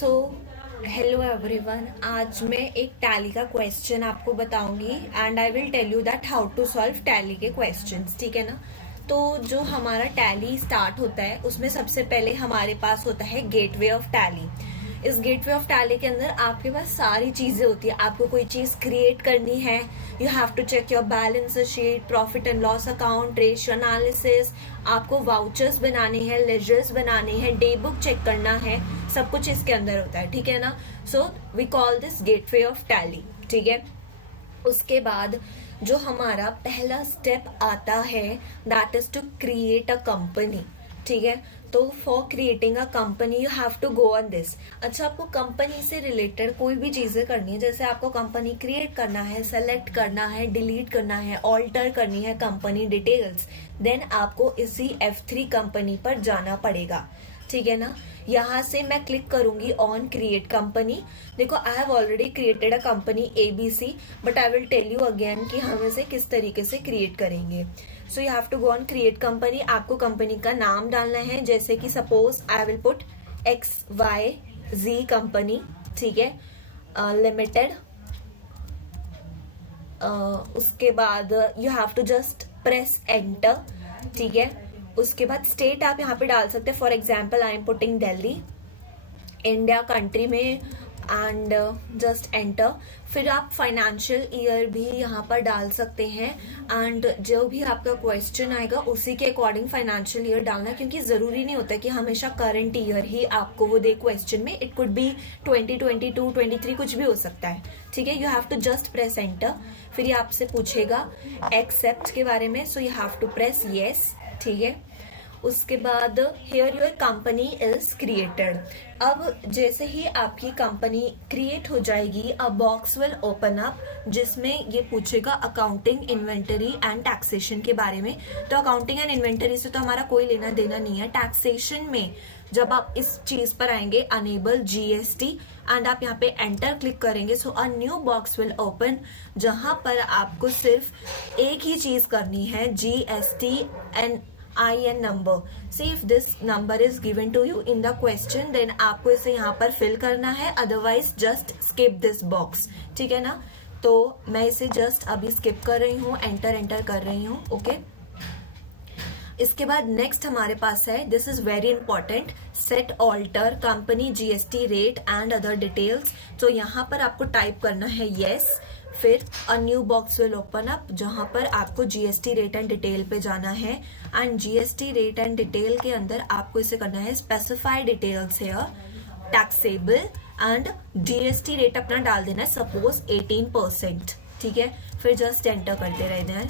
So hello everyone, आज मैं एक टैली का क्वेश्चन आपको बताऊंगी and I will tell you that how to solve Tally के क्वेश्चंस। ठीक है ना। तो जो हमारा टैली स्टार्ट होता है उसमें सबसे पहले हमारे पास होता है गेटवे ऑफ टैली। इस गेटवे ऑफ टैली के अंदर आपके पास सारी चीजें होती है। आपको कोई चीज क्रिएट करनी है, you have to check your balance sheet, profit and loss account, ratio analysis, आपको वाउचर्स बनाने हैं, लेजर्स बनाने हैं, डे बुक चेक करना है, सब कुछ इसके अंदर होता है। ठीक है ना। So we call this gateway of Tally. ठीक है। उसके बाद जो हमारा पहला स्टेप आता है that is to create a company. ठीक है। तो for creating a company you have to go on this. अच्छा, आपको कंपनी से रिलेटेड कोई भी चीजें करनी है, जैसे आपको कंपनी क्रिएट करना है, सेलेक्ट करना है, डिलीट करना है, ऑल्टर करनी है कंपनी डिटेल्स, देन आपको इसी F3 कंपनी पर जाना पड़ेगा। ठीक है ना। यहाँ से मैं क्लिक करूंगी ऑन क्रिएट कंपनी। देखो, I have already created a company ABC, but I will tell you again कि हम इसे किस तरीके से क्रिएट करेंगे। So you have to go on create company. आपको कंपनी का नाम डालना है, जैसे कि suppose I will put XYZ company. ठीक है, लिमिटेड। उसके बाद you have to just press enter. ठीक है। उसके बाद स्टेट आप यहाँ पे डाल सकते हैं। For example I am putting Delhi, India country में, एंड जस्ट एंटर। फिर आप फाइनेंशियल ईयर भी यहाँ पर डाल सकते हैं एंड जो भी आपका क्वेश्चन आएगा उसी के अकॉर्डिंग फाइनेंशियल ईयर डालना, क्योंकि जरूरी नहीं होता कि हमेशा करंट ईयर ही आपको वो दे क्वेश्चन में। इट कुड बी 2022, 23, कुछ भी हो सकता है। ठीक है। You have to just press enter. फिर ये आपसे पूछेगा एक्सेप्ट के बारे में, so you have to press yes. ठीक है। उसके बाद here your company is created. अब जैसे ही आपकी कंपनी क्रिएट हो जाएगी, a box will open up जिसमें ये पूछेगा अकाउंटिंग, इन्वेंटरी एंड टैक्सेशन के बारे में। तो अकाउंटिंग एंड इन्वेंटरी से तो हमारा कोई लेना देना नहीं है। टैक्सेशन में जब आप इस चीज पर आएंगे, अनेबल GST, एंड आप यहाँ पे एंटर क्लिक करेंगे, so a new box will open जहां पर आपको सिर्फ एक ही चीज करनी है, GST and IN number. See if this number is given to you in the question, then आपको इसे यहाँ पर फिल करना है, otherwise just skip this box. ठीक है ना। तो मैं इसे जस्ट अभी स्किप कर रही हूँ, एंटर कर रही हूँ। ओके। इसके बाद नेक्स्ट हमारे पास है, this is very important, set alter company GST rate and other details. तो यहाँ पर आपको टाइप करना है येस। फिर a new box will open up जहां पर आपको GST रेट एंड डिटेल पे जाना है, and GST rate and detail के अंदर आपको इसे करना है स्पेसिफाई डिटेल्स है टैक्सेबल, एंड GST रेट अपना डाल देना है, सपोज 18%। ठीक है। फिर जस्ट एंटर करते रहना है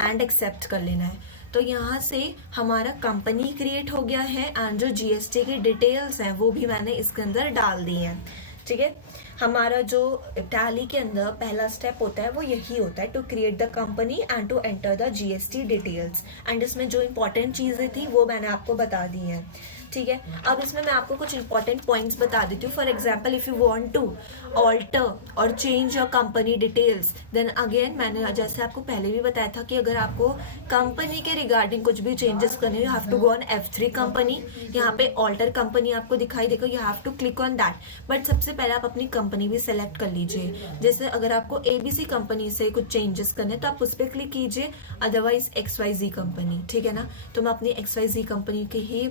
एंड एक्सेप्ट कर लेना है। तो यहाँ से हमारा कंपनी क्रिएट हो गया है एंड जो GST की डिटेल्स हैं वो भी मैंने इसके अंदर डाल दी हैं। ठीक है। हमारा जो टैली के अंदर पहला स्टेप होता है वो यही होता है, to create the company and to enter the GST details. And इसमें जो इंपॉर्टेंट चीजें थी वो मैंने आपको बता दी हैं। ठीक है। अब इसमें मैं आपको कुछ इंपॉर्टेंट पॉइंट्स बता देती हूँ। For example, if you want to alter or change your company details, then again मैंने जैसे आपको पहले भी बताया था कि अगर आपको कंपनी के रिगार्डिंग कुछ भी चेंजेस करने, you have to go on F3 company. यहाँ पे ऑल्टर कंपनी आपको दिखाई देगा, you have to click on that. But सबसे पहले आप अपनी कंपनी भी सेलेक्ट कर लीजिए। जैसे अगर आपको ABC कंपनी से कुछ चेंजेस करने तो आप उस पर क्लिक कीजिए, अदरवाइज XYZ कंपनी। ठीक है ना। तो मैं अपनी XYZ कंपनी की ही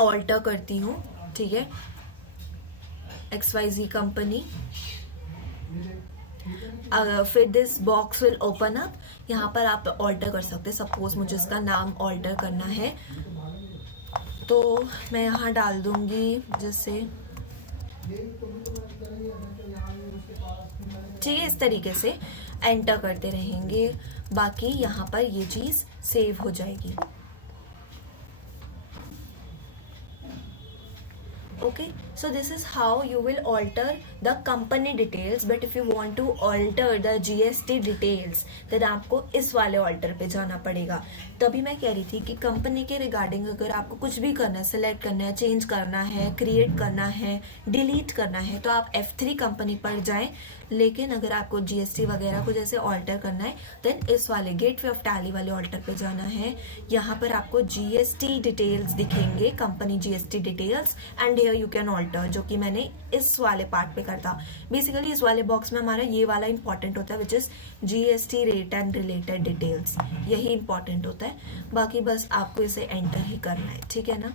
ऑल्टर करती हूँ। ठीक है। XYZ company. फिर this box will open up, यहाँ पर आप ऑल्टर कर सकते हैं। सपोज मुझे इसका नाम ऑल्टर करना है तो मैं यहाँ डाल दूंगी जैसे, ठीक है। इस तरीके से एंटर करते रहेंगे, बाकी यहाँ पर ये चीज सेव हो जाएगी। Okay, so this is how you will alter the company details, but if you want to alter the GST details then आपको इस वाले ऑल्टर पे जाना पड़ेगा। तभी मैं कह रही थी कि कंपनी के रिगार्डिंग अगर आपको कुछ भी करना है, सिलेक्ट करना है, चेंज करना है, क्रिएट करना है, डिलीट करना है, तो आप F3 कंपनी पर जाएं, लेकिन अगर आपको जीएसटी वगैरह को जैसे ऑल्टर करना है देन इस वाले गेटवे ऑफ टैली वाले ऑल्टर पे जाना है। यहाँ पर आपको जीएसटी डिटेल्स दिखेंगे, company GST details, and here you can alter, जो कि मैंने इस वाले पार्ट पे करता। बेसिकली इस वाले बॉक्स में हमारा ये वाला इंपॉर्टेंट होता है which is GST rate and related details, यही इंपॉर्टेंट होता है। बाकी बस आपको इसे एंटर ही करना है, ठीक है ना।